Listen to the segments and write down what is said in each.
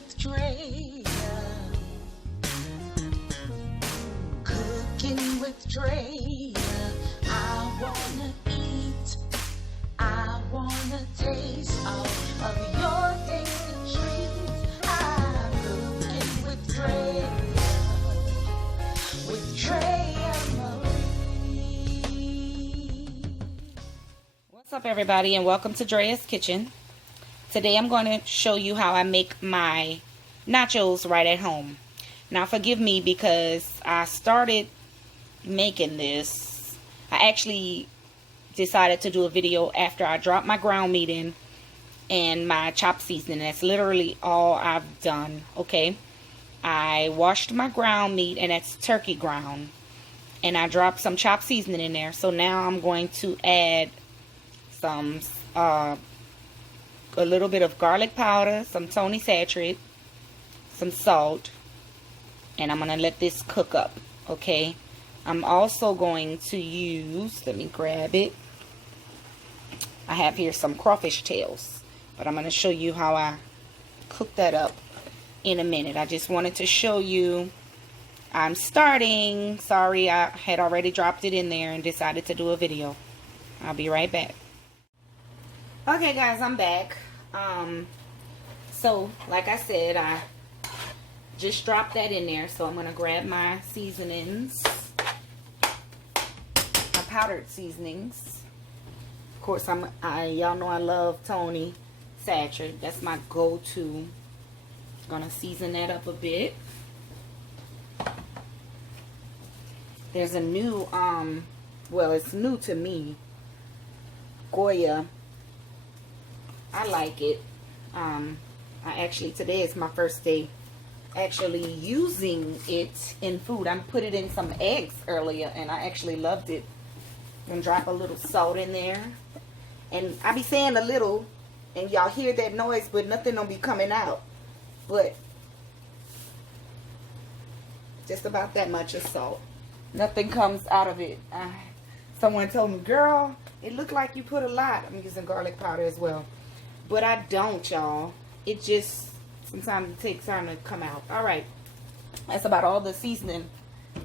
with Drea. Cooking with Drea. I wanna eat. I wanna taste all of your tasty treats. I'm cooking with Drea. With Drea Marie. What's up, everybody, and welcome to Drea's Kitchen. Today I'm going to show you how I make my nachos right at home. Now forgive me because I started making this. I actually decided to do a video after I dropped my ground meat in and my chopped seasoning. That's literally all I've done, okay? I washed my ground meat, and that's turkey ground, and I dropped some chopped seasoning in there. So now I'm going to add some a little bit of garlic powder, some Tony Saturated, some salt, and I'm going to let this cook up, okay? I'm also going to use, let me grab it, I have here some crawfish tails, but I'm going to show you how I cook that up in a minute. I just wanted to show you I'm starting. Sorry, I had already dropped it in there and decided to do a video. I'll be right back. Okay guys, I'm back. So like I said, I just dropped that in there, so I'm gonna grab my seasonings, my powdered seasonings. Of course, y'all know I love Tony Saturated. That's my go-to. Gonna season that up a bit. There's a new well, it's new to me, Goya. I like it. Today is my first day actually using it in food. I put it in some eggs earlier and I actually loved it. And drop a little salt in there. And I be saying a little and y'all hear that noise, but nothing don't be coming out. But just about that much of salt. Nothing comes out of it. Someone told me, girl, it looked like you put a lot. I'm using garlic powder as well. But I don't, y'all. It just, sometimes it takes time to come out. Alright. That's about all the seasoning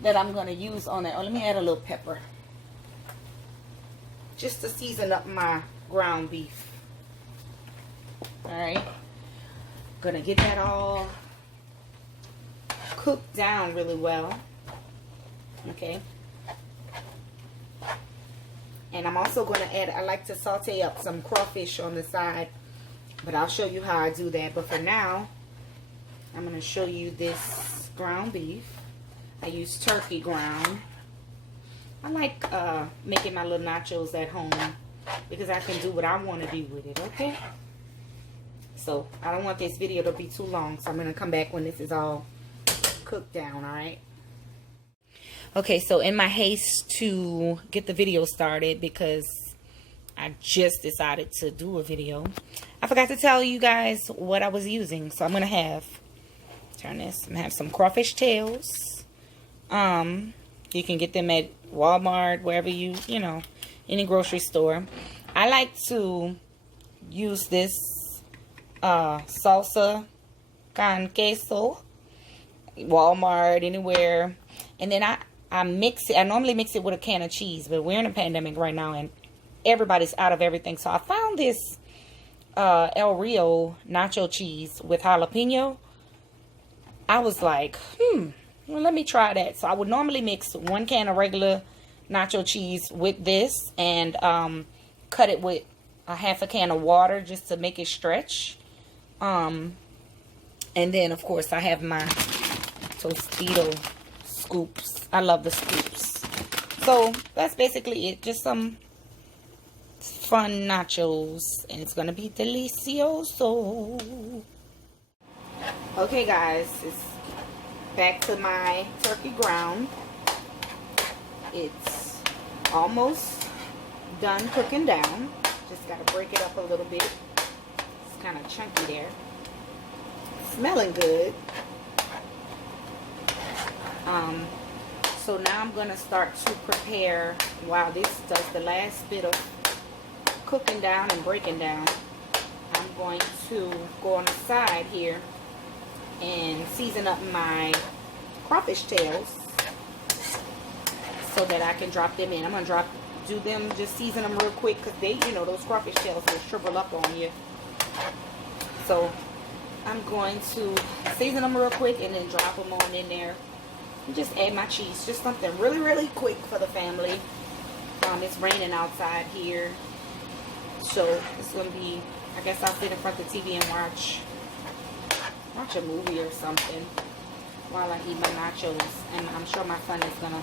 that I'm going to use on it. Oh, let me add a little pepper. Just to season up my ground beef. Alright. Gonna get that all cooked down really well. Okay. And I'm also going to add, I like to saute up some crawfish on the side, but I'll show you how I do that. But for now, I'm going to show you this ground beef. I use turkey ground. I like making my little nachos at home because I can do what I want to do with it, okay? So, I don't want this video to be too long, so I'm going to come back when this is all cooked down, alright? Okay, so in my haste to get the video started, because I just decided to do a video, I forgot to tell you guys what I was using. So I'm going to have, turn this, I'm going to have some crawfish tails. You can get them at Walmart, wherever you know, any grocery store. I like to use this salsa con queso, Walmart, anywhere. And then I mix it. I normally mix it with a can of cheese, but we're in a pandemic right now and everybody's out of everything. So I found this El Rio nacho cheese with jalapeno. I was like, well, let me try that. So I would normally mix 1 can of regular nacho cheese with this and cut it with a half a can of water just to make it stretch. And then, of course, I have my Tostito scoops. I love the scoops. So that's basically it. Just some fun nachos, and it's gonna be delicioso. Okay guys, it's back to my turkey ground. It's almost done cooking down. Just gotta break it up a little bit. It's kind of chunky there. Smelling good. So now I'm going to start to prepare, while this does the last bit of cooking down and breaking down. I'm going to go on the side here and season up my crawfish tails so that I can drop them in. I'm gonna do them, just season them real quick, because they, you know, those crawfish tails will shrivel up on you. So I'm going to season them real quick and then drop them on in there. And just add my cheese. Just something really, really quick for the family. It's raining outside here. So it's going to be, I guess I'll sit in front of the TV and watch a movie or something while I eat my nachos. And I'm sure my son is going to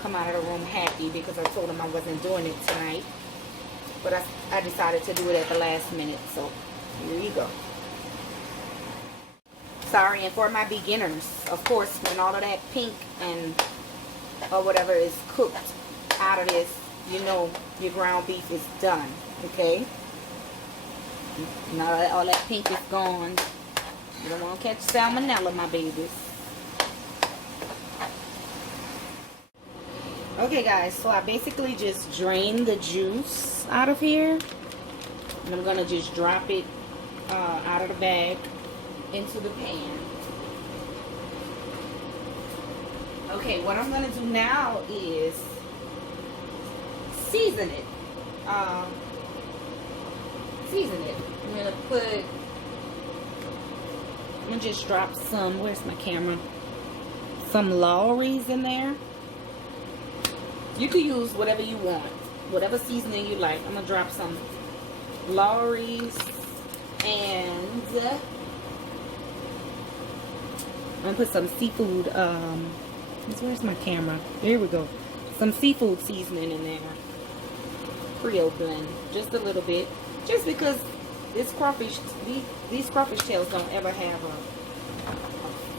come out of the room happy because I told him I wasn't doing it tonight. But I decided to do it at the last minute. So here you go. Sorry, and for my beginners, of course, when all of that pink and or whatever is cooked out of this, you know your ground beef is done, okay? Now that all that pink is gone, you don't want to catch salmonella, my babies. Okay, guys, so I basically just drained the juice out of here, and I'm going to just drop it out of the bag into the pan. Okay, what I'm going to do now is season it. I'm going to just drop some, where's my camera? Some Lawry's in there. You can use whatever you want, whatever seasoning you like. I'm going to drop some Lawry's and I'm going to put some seafood, where's my camera? Here we go. Some seafood seasoning in there. Creole blend. Just a little bit. Just because this crawfish, these crawfish tails don't ever have a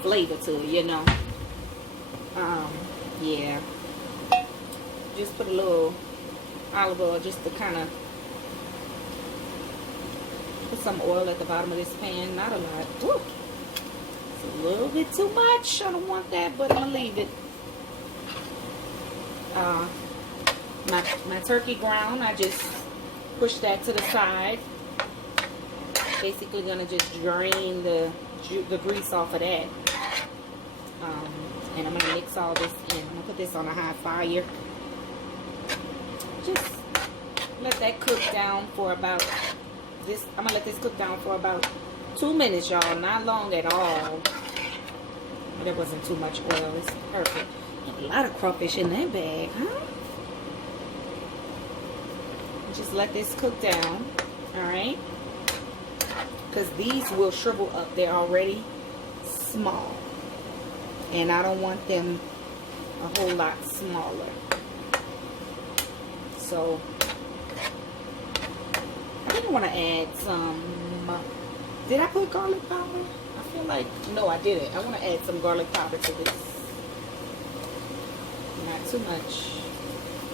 flavor to it, you know. Yeah. Just put a little olive oil just to kind of put some oil at the bottom of this pan. Not a lot. Woo. It's a little bit too much. I don't want that, but I'm going to leave it. My turkey ground, I just push that to the side. Basically going to just drain the grease off of that. And I'm going to mix all this in. I'm going to put this on a high fire. Just let that cook down for about this. I'm going to let this cook down for about 2 minutes, y'all. Not long at all. There wasn't too much oil. It's perfect. A lot of crawfish in that bag, huh? Just let this cook down, alright? Because these will shrivel up. They're already small. And I don't want them a whole lot smaller. So, I think I want to add some, did I put garlic powder? I feel like, no, I didn't. I want to add some garlic powder to this. Not too much,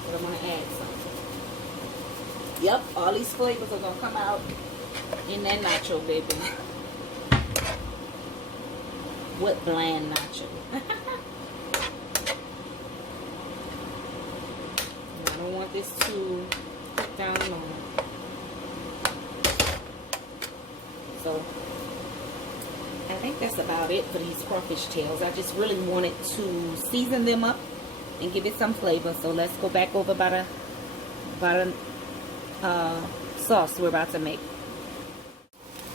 but I'm going to add some. Yep, all these flavors are going to come out in that nacho, baby. What bland nacho. I don't want this to cook down long. So, I think that's about it for these crawfish tails. I just really wanted to season them up and give it some flavor. So let's go back over about a sauce we're about to make.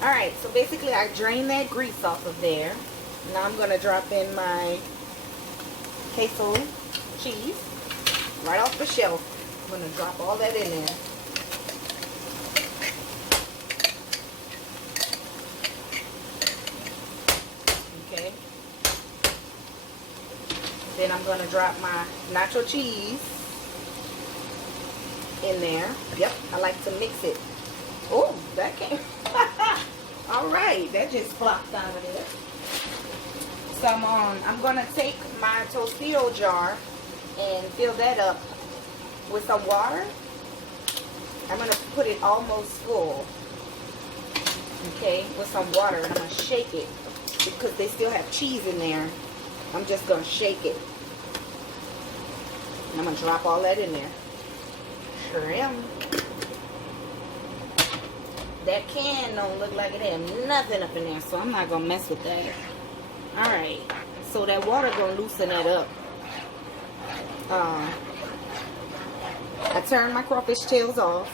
Alright, so basically I drained that grease off of there. Now I'm going to drop in my queso cheese right off the shelf. I'm going to drop all that in there. Okay. Then I'm going to drop my nacho cheese in there. Yep, I like to mix it. Oh, that came. Alright, that just flopped out of there. So I'm going to take my Tostito jar and fill that up with some water. I'm going to put it almost full. Okay, with some water, and I'm going to shake it because they still have cheese in there. I'm just going to shake it. And I'm going to drop all that in there. Sure am. That can don't look like it had nothing up in there, so I'm not going to mess with that. Alright, so that water gonna loosen that up. I turned my crawfish tails off.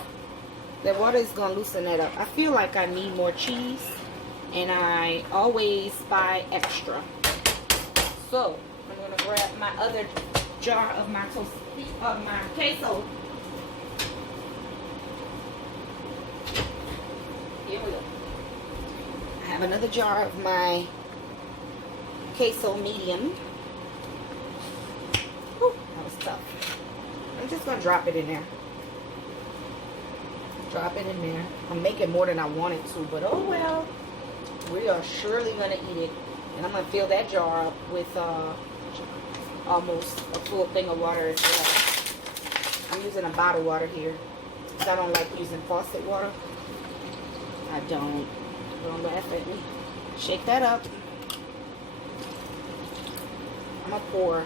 That water is gonna loosen that up. I feel like I need more cheese, and I always buy extra. So I'm gonna grab my other jar of my queso. Here we go. I have another jar of my queso medium. Whew, that was tough. I'm just gonna drop it in there. Drop it in there. I'm making more than I wanted to, but oh well. We are surely gonna eat it. And I'm gonna fill that jar up with almost a full thing of water as well. I'm using a bottled water here because I don't like using faucet water. I don't. Don't laugh at me. Shake that up. I'm gonna pour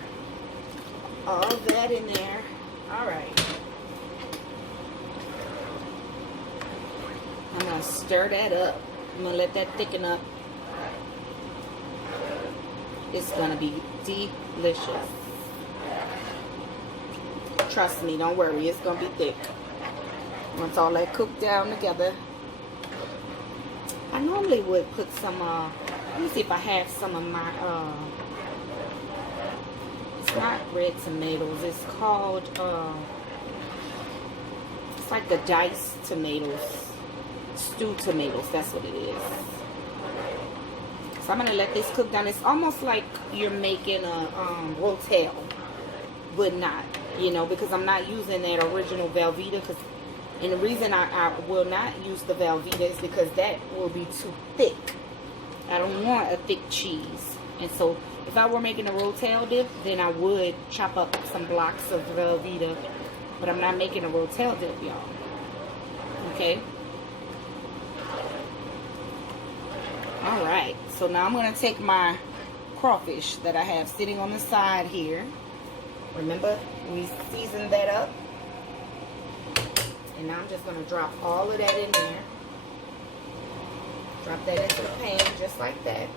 all of that in there. All right. I'm gonna stir that up. I'm gonna let that thicken up. It's gonna be delicious. Trust me, don't worry, it's gonna be thick. Once all that cooked down together. I normally would put some, let me see if I have some of my, it's not red tomatoes, it's called, it's like the diced tomatoes. Stewed tomatoes, that's what it is. So I'm gonna let this cook down. It's almost like you're making a rotel, but not, you know, because I'm not using that original Velveeta. And the reason I will not use the Velveeta is because that will be too thick. I don't want a thick cheese. And so if I were making a rotel dip, then I would chop up some blocks of Velveeta. But I'm not making a rotel dip, y'all. Okay? Alright, so now I'm going to take my crawfish that I have sitting on the side here. Remember, we seasoned that up. And now I'm just going to drop all of that in there. Drop that into the pan just like that.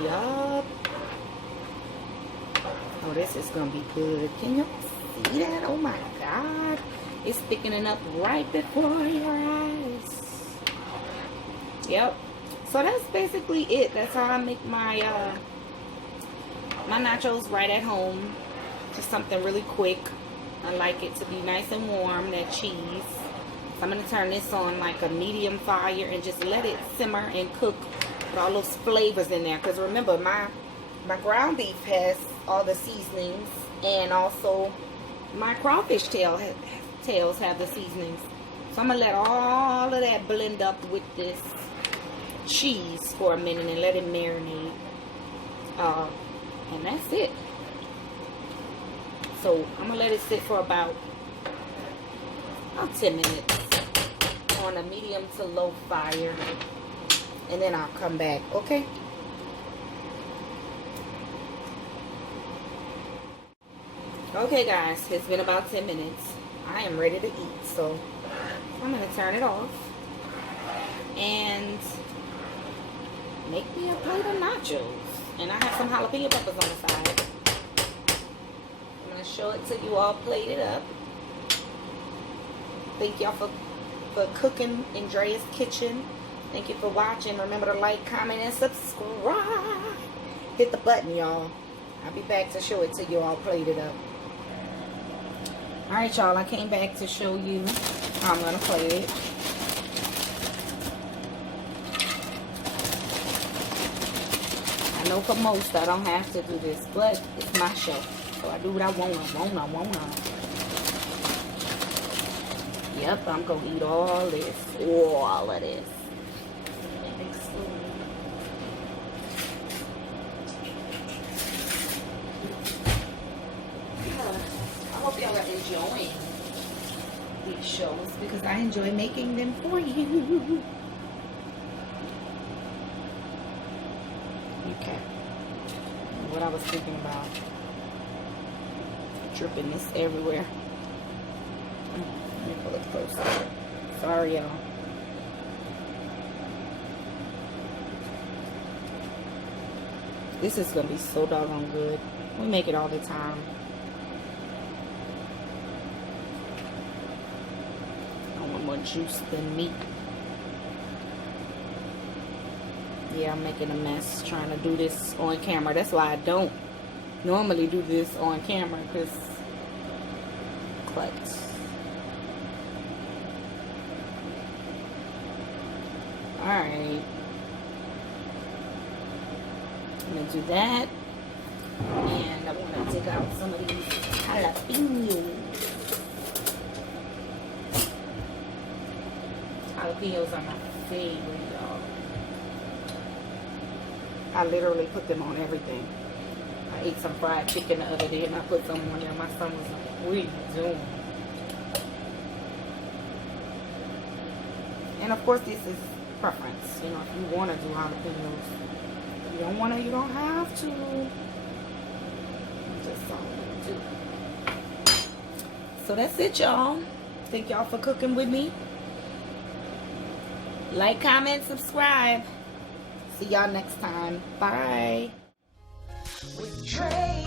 Yup. Oh, this is going to be good. Can you see that? Oh my God. It's thickening up right before your eyes. Yep. So that's basically it. That's how I make my my nachos right at home. Just something really quick. I like it to be nice and warm, that cheese. So I'm going to turn this on like a medium fire and just let it simmer and cook with all those flavors in there. Because remember, my ground beef has all the seasonings, and also my crawfish tails have the seasonings. So I'm going to let all of that blend up with this cheese for a minute and let it marinate. And that's it. So I'm going to let it sit for about 10 minutes on a medium to low fire. And then I'll come back, okay? Okay guys, it's been about 10 minutes. I am ready to eat, so I'm going to turn it off and make me a plate of nachos. And I have some jalapeno peppers on the side. I'm going to show it to you all plated up. Thank y'all for cooking in Drea's Kitchen. Thank you for watching. Remember to like, comment, and subscribe. Hit the button, y'all. I'll be back to show it to you all plated up. Alright, y'all. I came back to show you how I'm going to plate it. I know for most I don't have to do this, but it's my show. So I do what I wanna. Yep, I'm gonna eat all this. All of this. I hope y'all are enjoying these shows because I enjoy making them for you. Okay. What I was thinking about. Dripping this everywhere. Let me pull it closer. Sorry, y'all. This is gonna be so doggone good. We make it all the time. I want more juice than meat. Yeah, I'm making a mess trying to do this on camera. That's why I don't normally do this on camera, because clutch. Alright. I'm gonna do that. And I want to take out some of these jalapenos. Jalapenos are my favorite, y'all. I literally put them on everything. I ate some fried chicken the other day and I put some on there. My son was like, what are you doing? And of course, this is preference. You know, if you want to do jalapenos, if you don't want to, you don't have to. Just something to do. So that's it, y'all. Thank y'all for cooking with me. Like, comment, subscribe. See y'all next time. Bye. With Trey